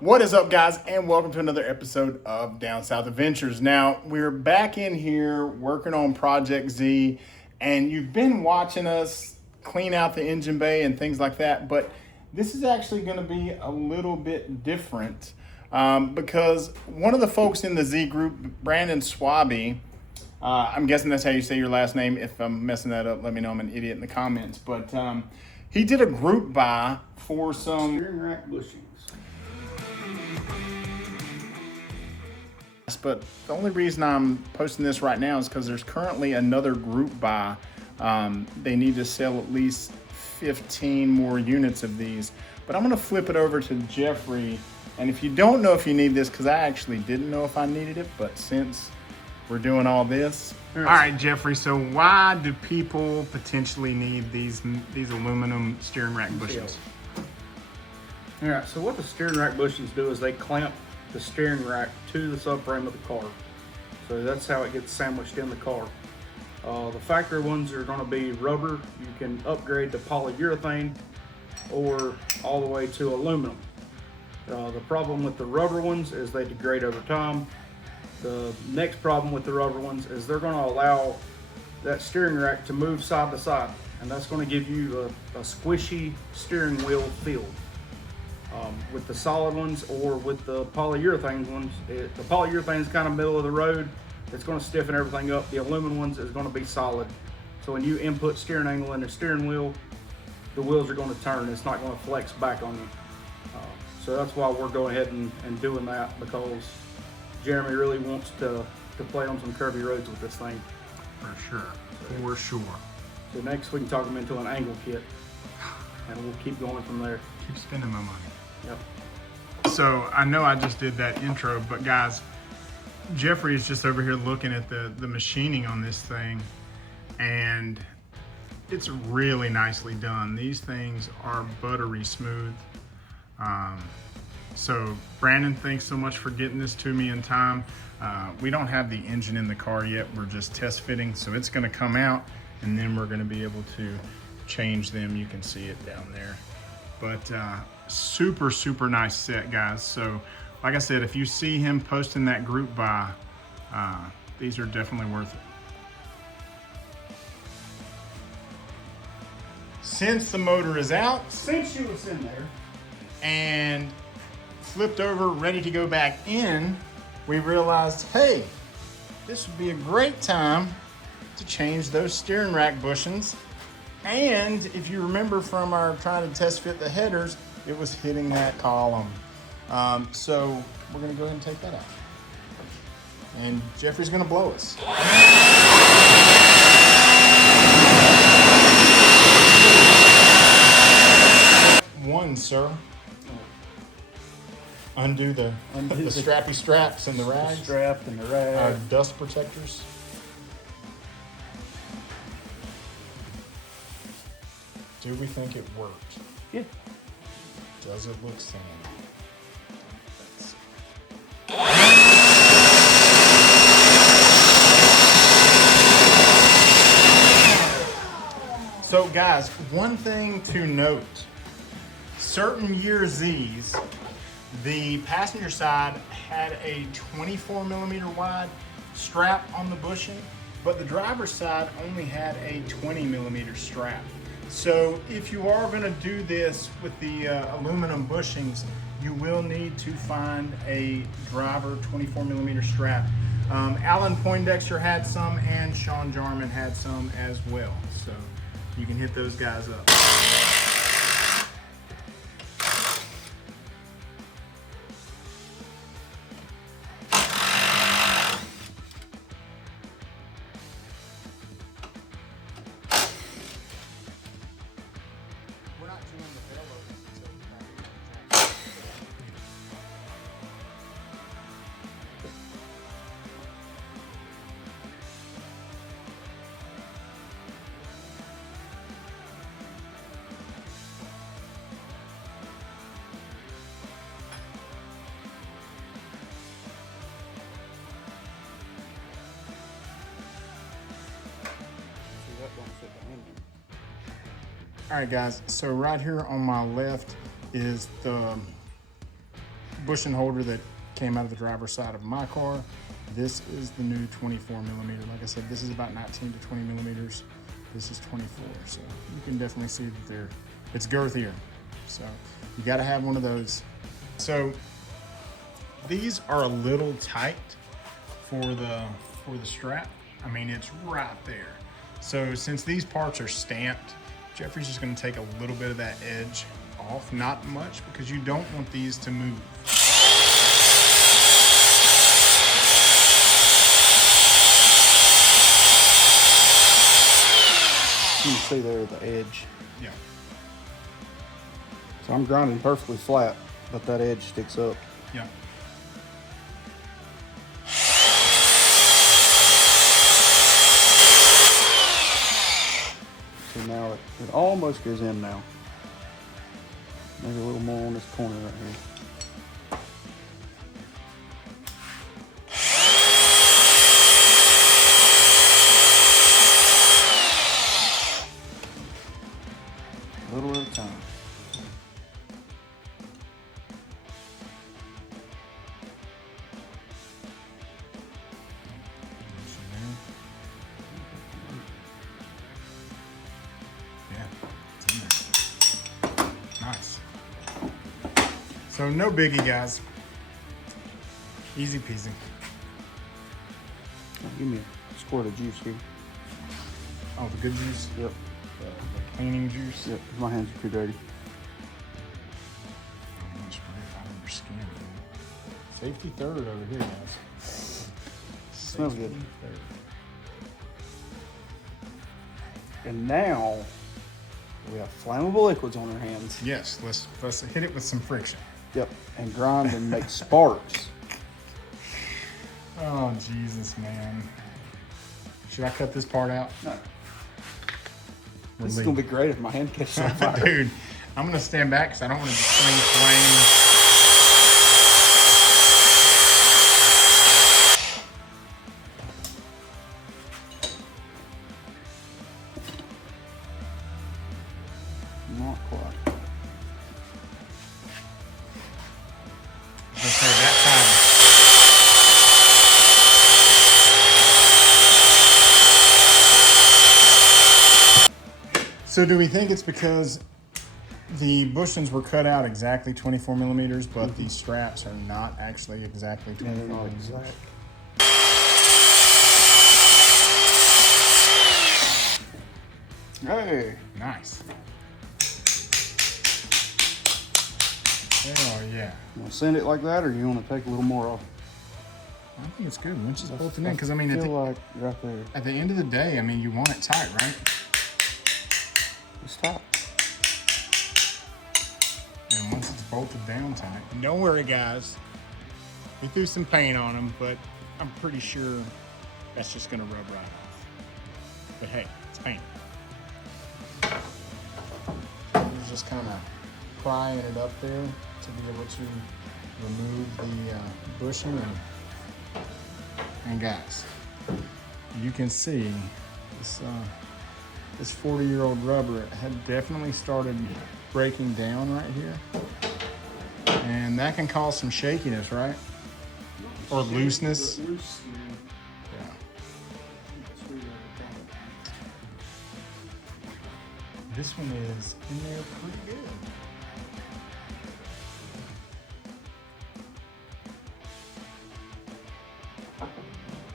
What is up, guys, and welcome to another episode of Down South Adventures. Now, we're back in here working on Project Z, and you've been watching us clean out the engine bay and things like that, but this is actually going to be a little bit different because one of the folks in the Z group, Brandon Swaby, I'm guessing that's how you say your last name. If I'm messing that up, let me know. I'm an idiot in the comments. But he did a group buy for some steering rack bushings. But the only reason I'm posting this right now is because there's currently another group buy. They need to sell at least 15 more units of these. But I'm going to flip it over to Jeffrey. And if you don't know if you need this, because I actually didn't know if I needed it, but since we're doing all this. All right, Jeffrey, so why do people potentially need these aluminum steering rack bushings? All right, so what the steering rack bushings do is they clamp the steering rack to the subframe of the car. So that's how it gets sandwiched in the car. The factory ones are going to be rubber. You can upgrade to polyurethane or all the way to aluminum. The problem with the rubber ones is they degrade over time. The next problem with the rubber ones is they're going to allow that steering rack to move side to side, and that's going to give you a squishy steering wheel feel. With the solid ones or with the polyurethane ones, the polyurethane is kind of middle of the road. It's going to stiffen everything up. The aluminum ones is going to be solid. So when you input steering angle in the steering wheel, the wheels are going to turn. It's not going to flex back on you. So that's why we're going ahead and doing that, because Jeremy really wants to play on some curvy roads with this thing. For sure. So next we can talk them into an angle kit, and we'll keep going from there. Keep spending my money. Yep. So I know I just did that intro, but guys, Jeffrey is just over here looking at the machining on this thing, and it's really nicely done. These things are buttery smooth. So Brandon, thanks so much for getting this to me in time. We don't have the engine in the car yet. We're just test fitting, so it's going to come out, and then we're going to be able to change them. You can see it down there. But super nice set, guys. So like I said, if you see him posting that group buy, these are definitely worth it. Since the motor is out, Since you was in there, and flipped over, ready to go back in, we realized, hey, this would be a great time to change those steering rack bushings. And if you remember from our trying to test fit the headers, it was hitting that column. So we're gonna go ahead and take that out. And Jeffrey's gonna blow us. One, sir. Undo the strappy straps and the rags. strap and the rag. Dust protectors. Do we think it worked? Yeah. Does it look sane? So guys, one thing to note, certain year Z's, the passenger side had a 24 millimeter wide strap on the bushing, but the driver's side only had a 20 millimeter strap. So if you are going to do this with the aluminum bushings, you will need to find a driver 24 millimeter strap. Alan Poindexter had some, and Sean Jarman had some as well. So you can hit those guys up. We're not doing the bellows until All right, guys, so right here on my left is the bushing holder that came out of the driver's side of my car. This is the new 24 millimeter. Like I said, this is about 19 to 20 millimeters. This is 24, so you can definitely see that it's girthier. So you gotta have one of those. So these are a little tight for the strap. I mean, it's right there. So since these parts are stamped, Jeffrey's just gonna take a little bit of that edge off, not much, because you don't want these to move. You can see there the edge. Yeah. So I'm grinding perfectly flat, but that edge sticks up. Yeah. So now it almost goes in now. Maybe a little more on this corner right here. A little at a time. Yeah, it's in there. Nice. So no biggie, guys. Easy peasy. Give me a squirt of juice here. Oh, the good juice? Yep. The cleaning juice? Yep, my hands are too dirty. Oh, much right out of your skin, dude. Safety third over here, guys. Smells good. Safety third. And now we have flammable liquids on our hands. Yes, let's hit it with some friction. Yep, and grind and make sparks. Oh, Jesus, man. Should I cut this part out? No. This is gonna be great if my hand catches on fire. Dude, I'm gonna stand back because I don't want to spring flame. Not quite. Just say that time. So do we think it's because the bushings were cut out exactly 24 millimeters, but the straps are not actually exactly 24 Yeah, they're not millimeters? exact. Hey. Nice. Hell yeah. You want to send it like that, or you want to take a little more off? I think it's good once it's bolted in, because I mean, I feel like right there. at the end of the day, I mean, you want it tight, right? It's tight. And once it's bolted down tight. Don't worry, guys. We threw some paint on them, but I'm pretty sure that's just gonna rub right off. But hey, it's paint. We're just kind of prying it up there to be able to remove the bushing. And guys, you can see this 40-year-old rubber had definitely started breaking down right here. And that can cause some shakiness, right? Or looseness. Yeah. This one is in there pretty good.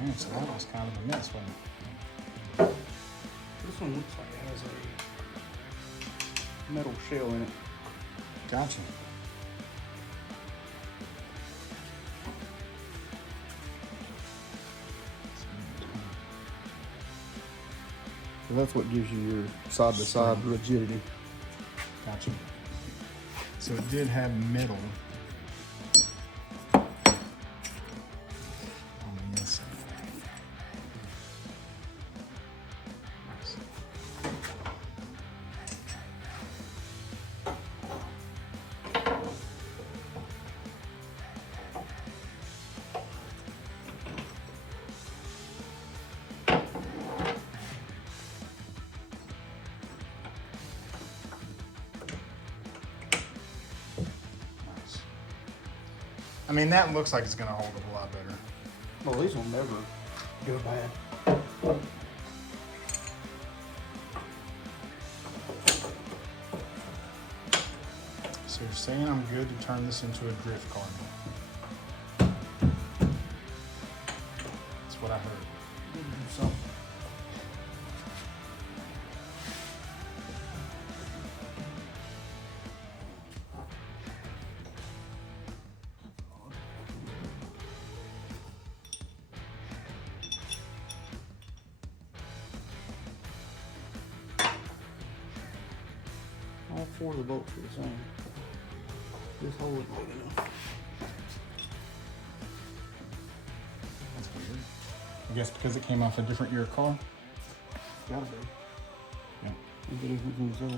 Man, so that was kind of a mess, wasn't it? This one looks like it has a metal shell in it. Gotcha. So that's what gives you your side-to-side rigidity. Gotcha. So it did have metal on the inside. Nice. Nice. I mean, that looks like it's gonna hold up a lot better. Well, these will never go bad. So you're saying I'm good to turn this into a drift car? That's what I heard. So, all 4 of the bolts are the same. This hole is big enough. That's weird. I guess because it came off a different year car. Gotta be. Yeah. Look at everything so.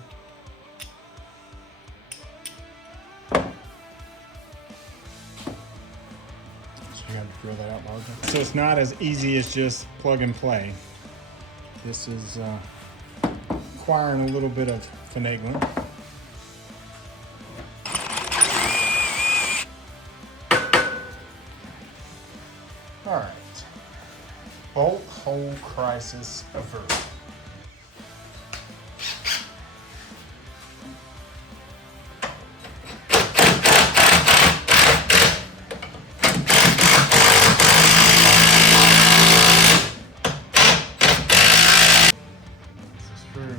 So you got to drill that out larger. So it's not as easy as just plug and play. This is requiring a little bit of finagling. All right. Bolt hole crisis averted. This is true.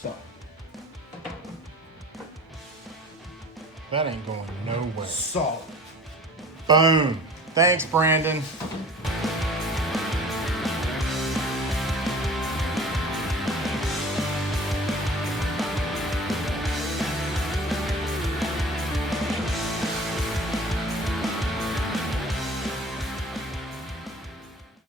So. That ain't going nowhere. Solid. Boom. Thanks, Brandon.